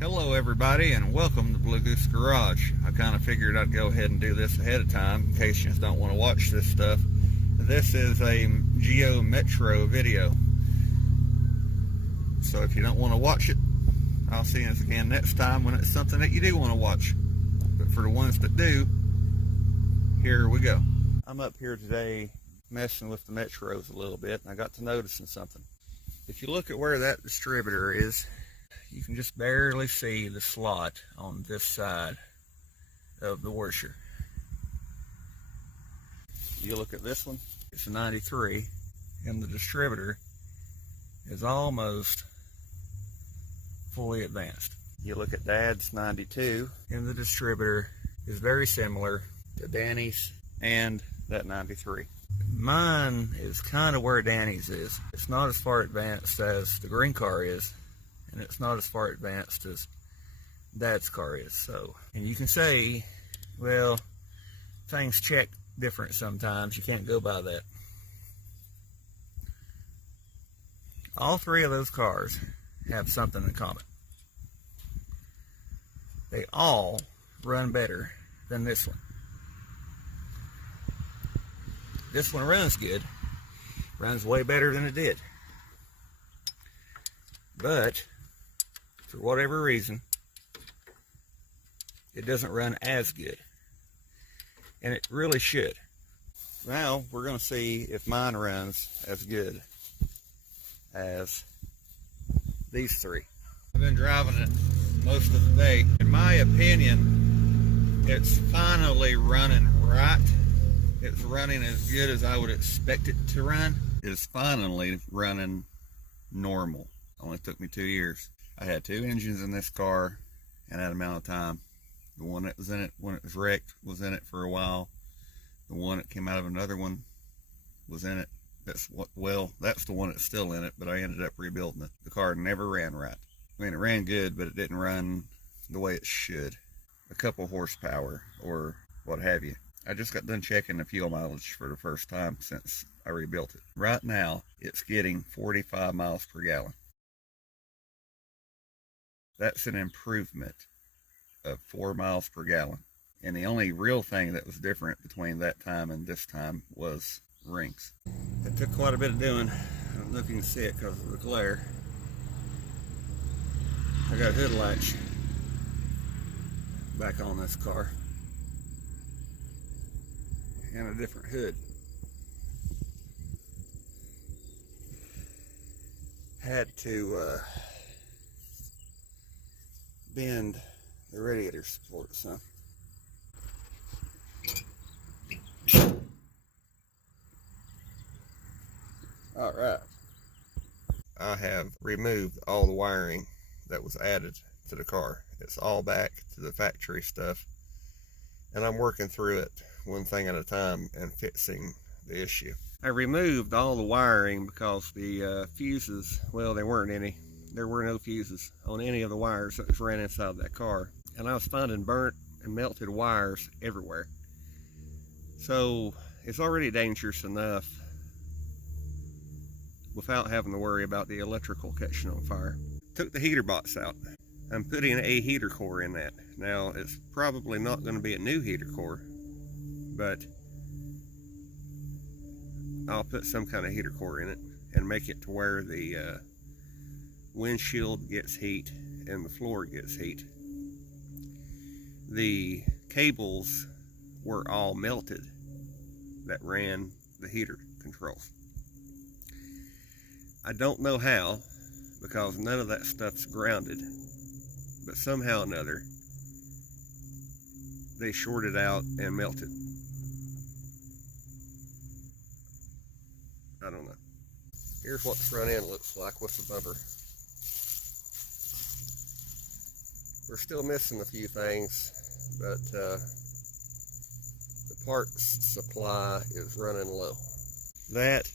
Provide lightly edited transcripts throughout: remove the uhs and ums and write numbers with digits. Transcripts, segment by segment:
Hello everybody and welcome to Blue Goose Garage. I kind of figured I'd go ahead and do this ahead of time in case you just don't want to watch this stuff. This is a Geo Metro video. So if you don't want to watch it, I'll see you again next time when it's something that you do want to watch. But for the ones that do, here we go. I'm up here today messing with the Metros a little bit and I got to noticing something. If you look at where that distributor is, you can just barely see the slot on this side of the washer. You look at this one, it's a 93, and the distributor is almost fully advanced. You look at Dad's 92, and the distributor is very similar to Danny's and that 93. Mine is kind of where Danny's is. It's not as far advanced as the green car is, and it's not as far advanced as Dad's car is. So, and you can say, well, things check different sometimes. You can't go by that. All three of those cars have something in common. They all run better than this one. This one runs good, runs way better than it did. But for whatever reason, it doesn't run as good. And it really should. Now we're going to see if mine runs as good as these three. I've been driving it most of the day. In my opinion, it's finally running right. It's running as good as I would expect it to run. It's finally running normal. Only took me 2 years. I had 2 engines in this car in that amount of time. The one that was in it when it was wrecked was in it for a while. The one that came out of another one was in it. That's the one that's still in it, but I ended up rebuilding it. The car never ran right. I mean, it ran good, but it didn't run the way it should. A couple horsepower or what have you. I just got done checking the fuel mileage for the first time since I rebuilt it. Right now, it's getting 45 miles per gallon. That's an improvement of 4 miles per gallon. And the only real thing that was different between that time and this time was rings. It took quite a bit of doing. I don't know if you can see it because of the glare. I got a hood latch back on this car. And a different hood. Had to bend the radiator support some. Alright. I have removed all the wiring that was added to the car. It's all back to the factory stuff. And I'm working through it one thing at a time and fixing the issue. I removed all the wiring because the fuses, well, there weren't any. There were no fuses on any of the wires that was ran inside that car. And I was finding burnt and melted wires everywhere. So it's already dangerous enough without having to worry about the electrical catching on fire. Took the heater box out. I'm putting a heater core in that. Now it's probably not going to be a new heater core, but I'll put some kind of heater core in it and make it to where the windshield gets heat and the floor gets heat. The cables were all melted that ran the heater controls. I don't know how, because none of that stuff's grounded, but somehow or another they shorted out and melted. I don't know. Here's what the front end looks like with the bumper. We're still missing a few things, but the parts supply is running low. That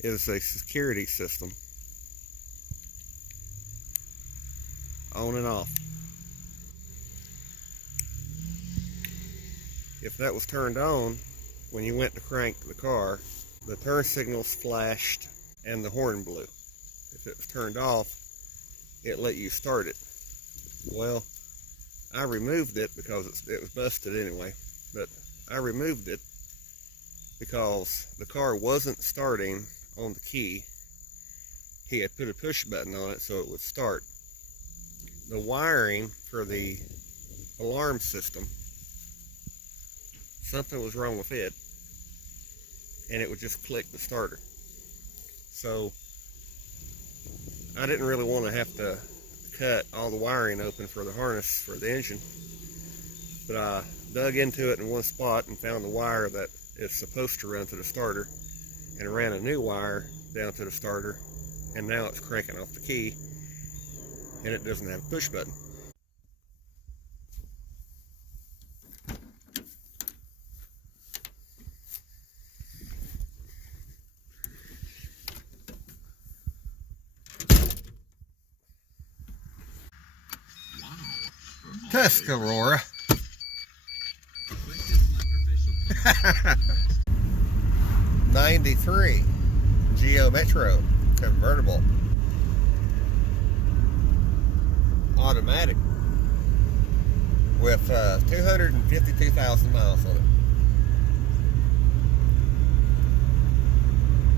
is a security system, on and off. If that was turned on, when you went to crank the car, the turn signals flashed and the horn blew. If it was turned off, it let you start it. Well, I removed it because it was busted anyway, but I removed it because the car wasn't starting on the key. He had put a push button on it so it would start. The wiring for the alarm system, something was wrong with it, and it would just click the starter. So I didn't really want to have to cut all the wiring open for the harness for the engine, but I dug into it in one spot and found the wire that is supposed to run to the starter, and ran a new wire down to the starter, and now it's cranking off the key, and it doesn't have a push button. Tuscarora. 93 Geo Metro convertible, automatic, with 252,000 miles on it.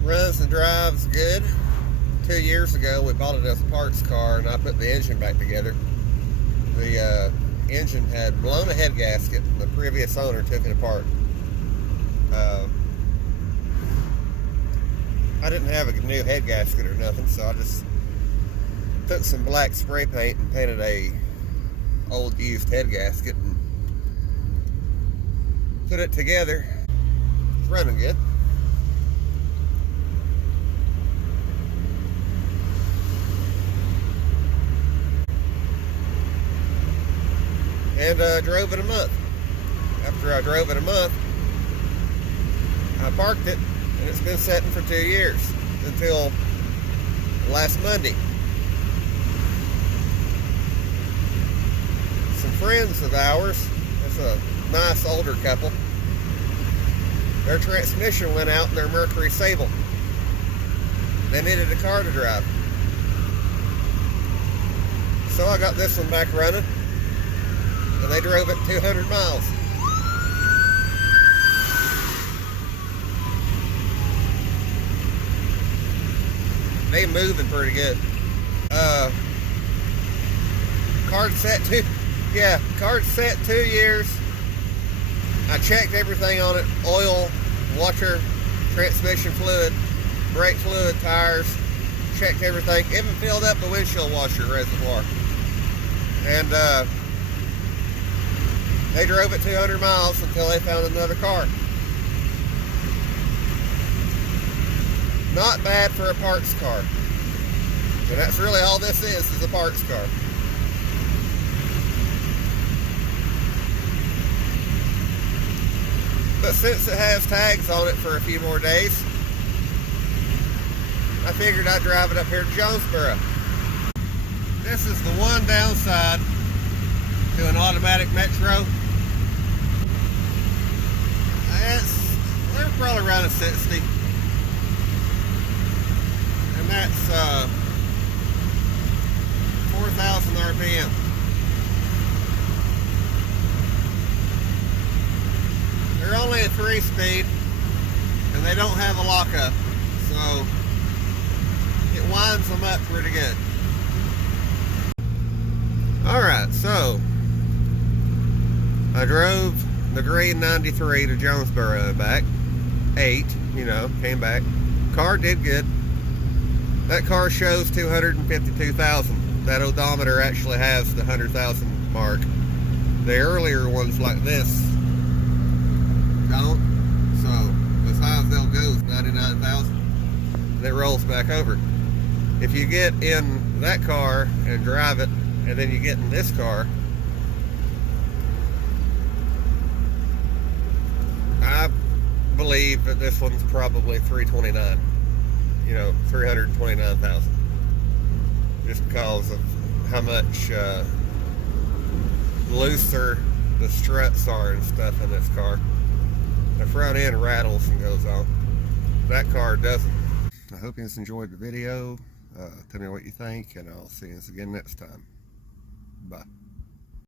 Runs and drives good. 2 years ago we bought it as a parts car, and I put the engine back together. The engine had blown a head gasket, and the previous owner took it apart. I didn't have a new head gasket or nothing, so I just took some black spray paint and painted a old used head gasket and put it together. It's running good. And drove it a month. After I drove it a month, I parked it, and it's been sitting for 2 years until last Monday. Some friends of ours, it's a nice older couple, their transmission went out in their Mercury Sable. They needed a car to drive. So I got this one back running, and they drove it 200 miles. They moving pretty good. Card set 2 years. I checked everything on it: oil, water, transmission fluid, brake fluid, tires. Checked everything. Even filled up the windshield washer reservoir. And they drove it 200 miles until they found another car. Not bad for a parts car. And that's really all this is a parts car. But since it has tags on it for a few more days, I figured I'd drive it up here to Jonesboro. This is the one downside to an automatic Metro. They're probably around a 60. And that's 4,000 RPM. They're only a 3-speed, and they don't have a lockup, so it winds them up pretty good. Alright, so I drove the green 93 to Jonesboro and back. 8, came back. Car did good. That car shows 252,000. That odometer actually has the 100,000 mark. The earlier ones like this don't. So as high as they'll go is 99,000. And it rolls back over. If you get in that car and drive it, and then you get in this car, I believe that this one's probably 329. 329,000. Just because of how much looser the struts are and stuff in this car. The front end rattles and goes on. That car doesn't. I hope you enjoyed the video. Tell me what you think, and I'll see you again next time. Bye.